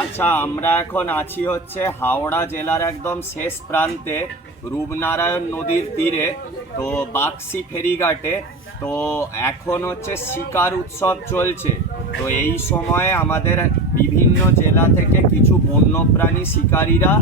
আচ্ছা, আমরা এখন আছি হচ্ছে হাওড়া জেলার একদম শেষ প্রান্তে রূপনারায়ণ নদীর তীরে, তো বাক্সি ফেরিঘাটে। তো এখন হচ্ছে শিকার উৎসব চলছে। তো এই সময়ে আমাদের বিভিন্ন জেলা থেকে কিছু বন্যপ্রাণী শিকারীরা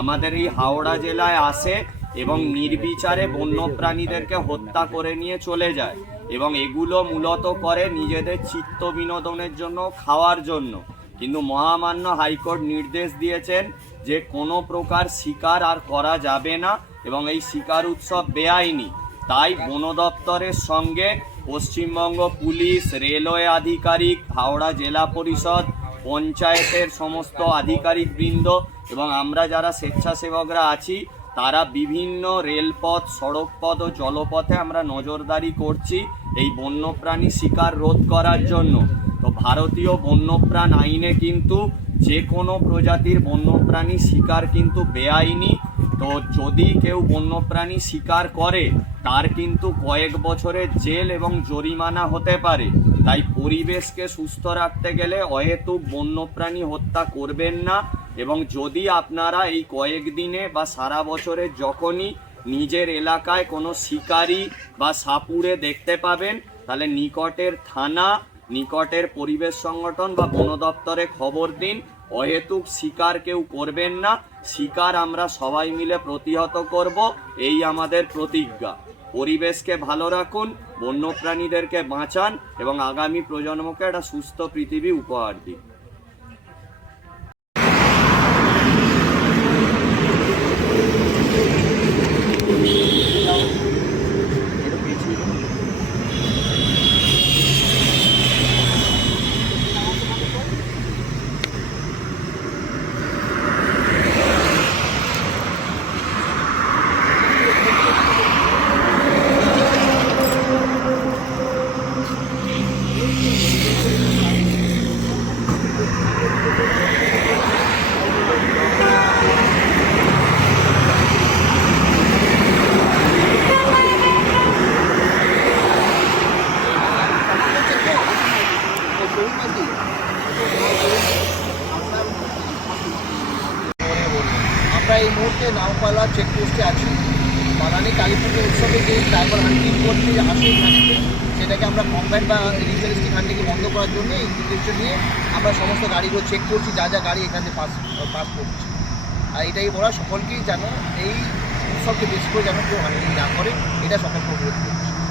আমাদের এই হাওড়া জেলায় আসে এবং নির্বিচারে বন্যপ্রাণীদেরকে হত্যা করে নিয়ে চলে যায়, এবং এগুলো মূলত করে নিজেদের চিত্ত বিনোদনের জন্য, খাওয়ার জন্য। কিন্তু মহামান্য হাইকোর্ট নির্দেশ দিয়েছেন যে কোনো প্রকার শিকার আর করা যাবে না এবং এই শিকার উৎসব বেআইনি। তাই বন দপ্তরের সঙ্গে পশ্চিমবঙ্গ পুলিশ, রেলওয়ে আধিকারিক, হাওড়া জেলা পরিষদ, পঞ্চায়েতের সমস্ত আধিকারিকবৃন্দ এবং আমরা যারা স্বেচ্ছাসেবকরা আছি, তারা বিভিন্ন রেলপথ, সড়কপথ ও জলপথে আমরা নজরদারি করছি এই বন্যপ্রাণী শিকার রোধ করার জন্য। তো ভারতীয় বন্যপ্রাণ আইনে কিন্তু যে কোনো প্রজাতির বন্যপ্রাণী শিকার কিন্তু বেআইনি। তো যদি কেউ বন্যপ্রাণী শিকার করে তার কিন্তু কয়েক বছরের জেল এবং জরিমানা হতে পারে। তাই পরিবেশকে সুস্থ রাখতে গেলে অহেতুক বন্যপ্রাণী হত্যা করবেন না, এবং যদি আপনারা এই কয়েকদিনে বা সারা বছরের যখনই নিজের এলাকায় কোনো শিকারি বা সাপুড়ে দেখতে পাবেন, তাহলে নিকটের থানা, নিকটের পরিবেশ সংগঠন বা বন দপ্তরে খবর দিন। অহেতুক শিকার কেউ করবেন না, শিকার আমরা সবাই মিলে প্রতিহত করব, এই আমাদের প্রতিজ্ঞা। পরিবেশকে ভালো রাখুন, বন্যপ্রাণীদেরকে বাঁচান এবং আগামী প্রজন্মকে একটা সুস্থ পৃথিবী উপহার দিন। আমরা এই মুহূর্তে নাওপালা চেকপোস্টে আছি। বানানি কালী পুজো উৎসবে যে ট্রাইবাল হান্টিং করতে আসে এখানে, সেটাকে আমরা কমব্যাট বা রিয়েলিস্টিক হান্টিংকে বন্ধ করার জন্য এই উদ্দেশ্য নিয়ে আমরা সমস্ত গাড়িগুলো চেক করছি, যা যা গাড়ি এখানে পাস করছি। আর এটাই বলা সকলকেই যেন এই উৎসবকে বেশি করে যেন কেউ হান্টিং না করে, এটা সকলকে অনুরোধ করছি।